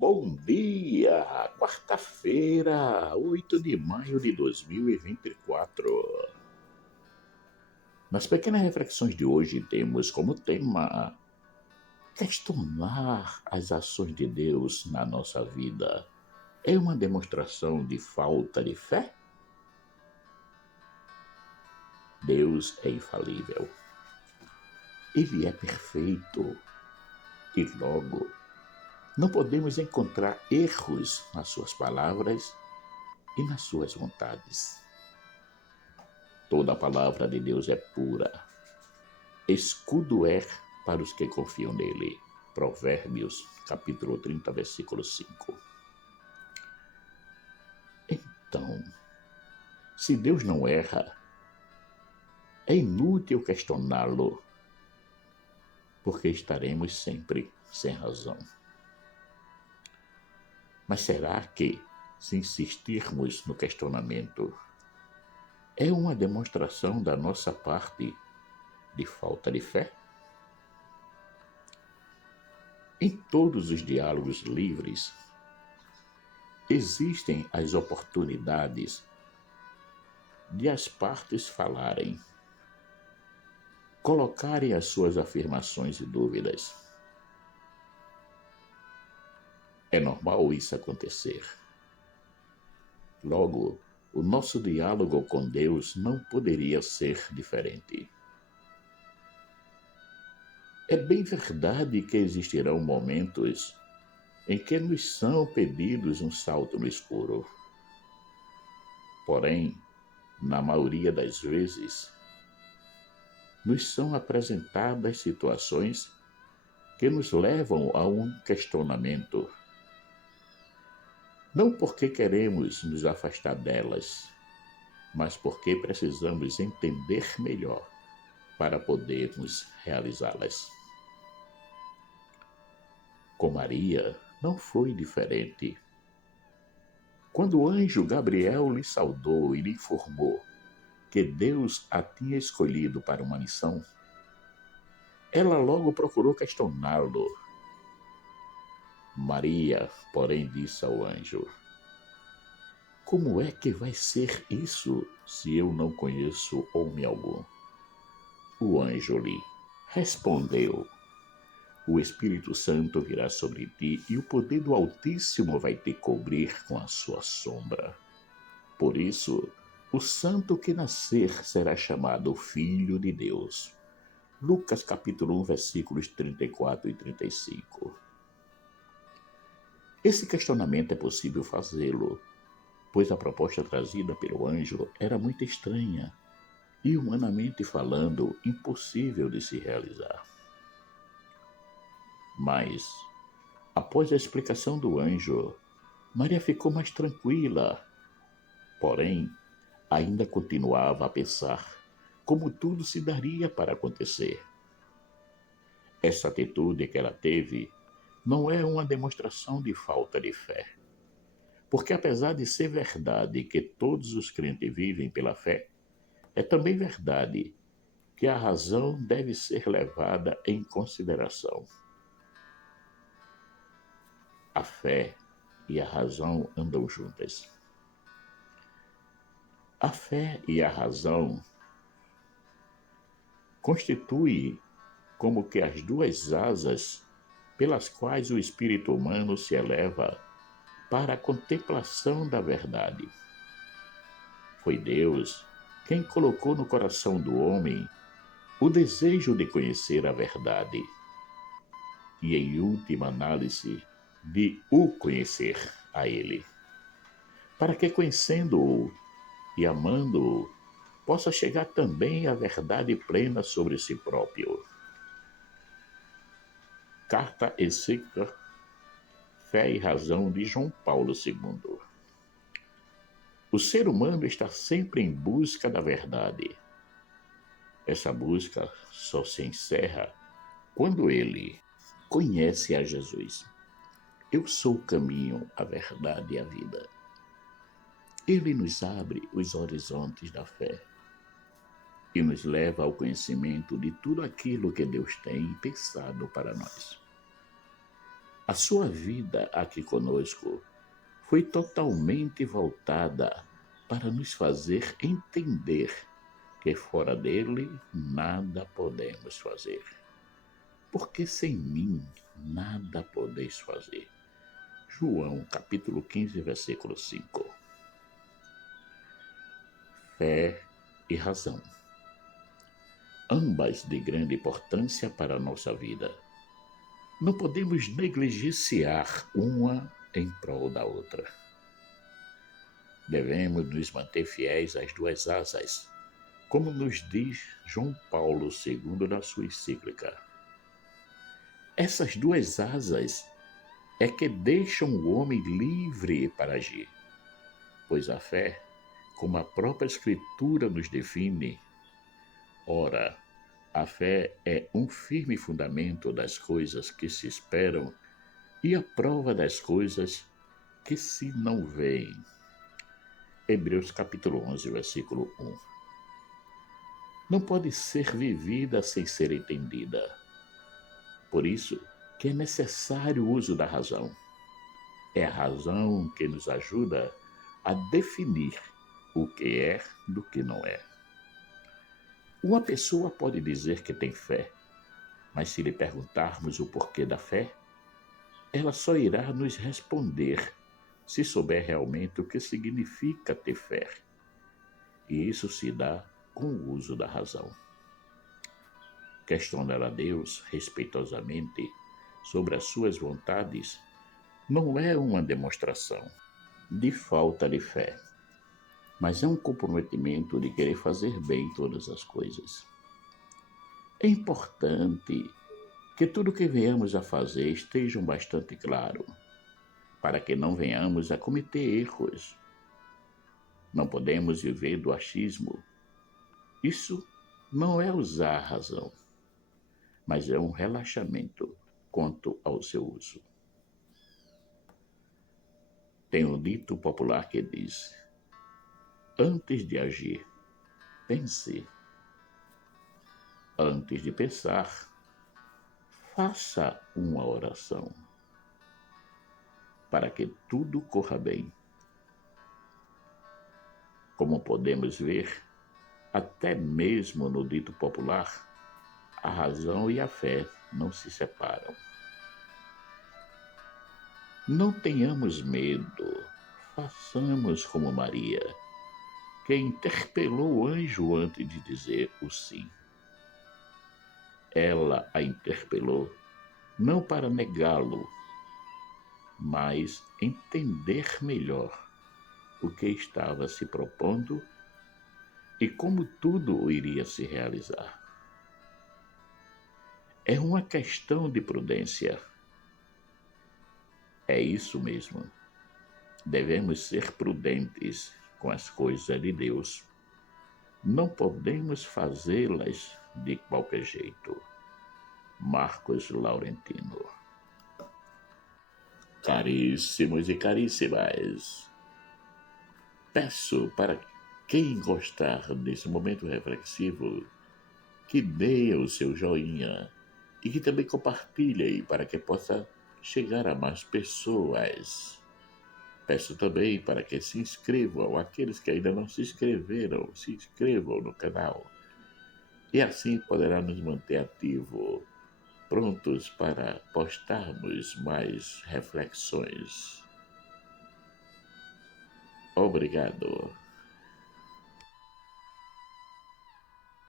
Bom dia! Quarta-feira, 8 de maio de 2024. Nas pequenas reflexões de hoje temos como tema questionar as ações de Deus na nossa vida. É uma demonstração de falta de fé? Deus é infalível. Ele é perfeito e logo não podemos encontrar erros nas suas palavras e nas suas vontades. Toda a palavra de Deus é pura. Escudo é para os que confiam nele. Provérbios, capítulo 30, versículo 5. Então, se Deus não erra, é inútil questioná-lo, porque estaremos sempre sem razão. Mas será que, se insistirmos no questionamento, é uma demonstração da nossa parte de falta de fé? Em todos os diálogos livres, existem as oportunidades de as partes falarem, colocarem as suas afirmações e dúvidas. É normal isso acontecer. Logo, o nosso diálogo com Deus não poderia ser diferente. É bem verdade que existirão momentos em que nos são pedidos um salto no escuro. Porém, na maioria das vezes, nos são apresentadas situações que nos levam a um questionamento. Não porque queremos nos afastar delas, mas porque precisamos entender melhor para podermos realizá-las. Com Maria, não foi diferente. Quando o anjo Gabriel lhe saudou e lhe informou que Deus a tinha escolhido para uma missão, ela logo procurou questioná-lo. Maria, porém, disse ao anjo: como é que vai ser isso se eu não conheço homem algum? O anjo lhe respondeu: o Espírito Santo virá sobre ti e o poder do Altíssimo vai te cobrir com a sua sombra. Por isso, o santo que nascer será chamado Filho de Deus. Lucas capítulo 1, versículos 34 e 35. Esse questionamento é possível fazê-lo, pois a proposta trazida pelo anjo era muito estranha e, humanamente falando, impossível de se realizar. Mas, após a explicação do anjo, Maria ficou mais tranquila. Porém, ainda continuava a pensar como tudo se daria para acontecer. Essa atitude que ela teve não é uma demonstração de falta de fé. Porque apesar de ser verdade que todos os crentes vivem pela fé, é também verdade que a razão deve ser levada em consideração. A fé e a razão andam juntas. A fé e a razão constituem como que as duas asas pelas quais o espírito humano se eleva para a contemplação da verdade. Foi Deus quem colocou no coração do homem o desejo de conhecer a verdade e, em última análise, de o conhecer a Ele, para que, conhecendo-o e amando-o, possa chegar também à verdade plena sobre si próprio. Carta encíclica Fé e Razão de João Paulo II. O ser humano está sempre em busca da verdade. Essa busca só se encerra quando ele conhece a Jesus. Eu sou o caminho, a verdade e a vida. Ele nos abre os horizontes da fé e nos leva ao conhecimento de tudo aquilo que Deus tem pensado para nós. A sua vida aqui conosco foi totalmente voltada para nos fazer entender que fora dele nada podemos fazer. Porque sem mim nada podeis fazer. João, capítulo 15, versículo 5. Fé e razão. Ambas de grande importância para a nossa vida. Não podemos negligenciar uma em prol da outra. Devemos nos manter fiéis às duas asas, como nos diz João Paulo II na sua encíclica. Essas duas asas é que deixam o homem livre para agir, pois a fé, como a própria Escritura nos define, ora, a fé é um firme fundamento das coisas que se esperam e a prova das coisas que se não veem. Hebreus capítulo 11, versículo 1. Não pode ser vivida sem ser entendida. Por isso que é necessário o uso da razão. É a razão que nos ajuda a definir o que é do que não é. Uma pessoa pode dizer que tem fé, mas se lhe perguntarmos o porquê da fé, ela só irá nos responder se souber realmente o que significa ter fé. E isso se dá com o uso da razão. Questionar a Deus respeitosamente sobre as suas vontades não é uma demonstração de falta de fé, mas é um comprometimento de querer fazer bem todas as coisas. É importante que tudo que venhamos a fazer esteja bastante claro, para que não venhamos a cometer erros. Não podemos viver do achismo. Isso não é usar a razão, mas é um relaxamento quanto ao seu uso. Tem um dito popular que diz: antes de agir, pense. Antes de pensar, faça uma oração para que tudo corra bem. Como podemos ver, até mesmo no dito popular, a razão e a fé não se separam. Não tenhamos medo, façamos como Maria, que interpelou o anjo antes de dizer o sim. Ela a interpelou não para negá-lo, mas entender melhor o que estava se propondo e como tudo iria se realizar. É uma questão de prudência. É isso mesmo. Devemos ser prudentes com as coisas de Deus. Não podemos fazê-las de qualquer jeito. Marcos Laurentino. Caríssimos e caríssimas, peço para quem gostar desse momento reflexivo que dê o seu joinha e que também compartilhe para que possa chegar a mais pessoas. Peço também para que se inscrevam, aqueles que ainda não se inscreveram, se inscrevam no canal. E assim poderá nos manter ativos, prontos para postarmos mais reflexões. Obrigado.